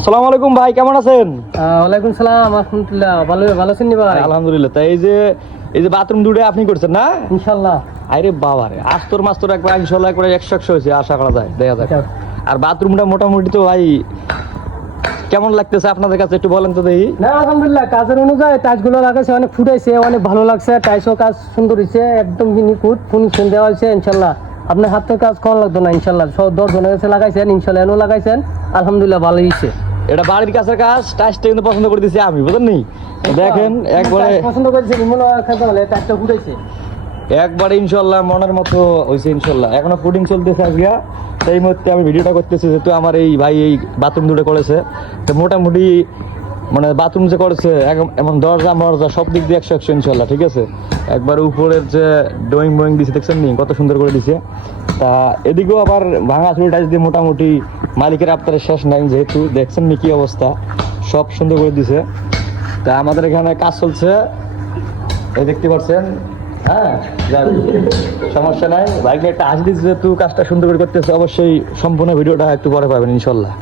আসসালামু আলাইকুম ভাই, কেমন আছেন? ওয়ালাইকুম সালাম, আলহামদুলিল্লাহ। ভালো আছেন নি ভাই? আলহামদুলিল্লাহ। তাই এই যে বাথরুম দুটো আপনি করছেন না? ইনশাআল্লাহ। আরে বাবা রে, আস্তর মাস্তর একবার ইনশাআল্লাহ একবার 100 হয়েছে, আশা করা যায়, দেখা যাক। আর বাথরুমটা মোটামুটি তো ভাই কেমন লাগতেছে আপনাদের কাছে একটু বলেন তো দেখি। না আলহামদুলিল্লাহ, কাজের অনুযায়ী টাইলসগুলো লাগাইছে, অনেক ফুটাইছে, অনেক ভালো লাগছে। টাইলসও কাজ সুন্দর হয়েছে, একদম নিখুঁত ফিনিশিং দেওয়া হয়েছে। ইনশাআল্লাহ আপনার হাতের কাজ কম লাগতো না। ইনশাআল্লাহ সব 10 জনের কাছে লাগাইছেন, ইনশাআল্লাহ এনও লাগাইছেন, আলহামদুলিল্লাহ ভালো হয়েছে। এটা বাড়ির কাছের কাজ, টাইসটা কিন্তু পছন্দ করে দিয়েছি আমি, বুঝলেন নি? দেখেন একবারে পছন্দ করেছে, মনে হয় খেতে হলে টাইলসটা ফুটাইছে একবারে ইনশাল্লাহ মনের মতো হয়েছে ইনশাল্লাহ। এখনো ফুডিং চলতেছে আজকে, সেই মুহূর্তে আমি ভিডিওটা করতেছি, যেহেতু আমার এই ভাই এই বাথরুম দুটো করেছে। তো মোটামুটি মানে বাথরুম যে করেছে এমন দরজা মরজা সব দিক দিয়ে 100 ইনশাল্লাহ, ঠিক আছে। একবার উপরের যে ড্রয়িং বয়িং দিছে দেখছেন নি, কত সুন্দর করে দিছে। তা এদিকেও আবার ভাঙা চুরি টাইস দিয়ে মোটামুটি মালিকের আবতারের শেষ নাই, যেহেতু দেখছেন নি কি অবস্থা, সব সুন্দর করে দিছে। তা আমাদের এখানে কাজ চলছে, এই দেখতে পাচ্ছেন। হ্যাঁ, সমস্যা নাই, বাইকে একটা হাসি দিচ্ছে, যেহেতু কাজটা সুন্দর করে করতেছে। অবশ্যই সম্পূর্ণ ভিডিওটা একটু পরে পাবেন ইনশাল্লাহ।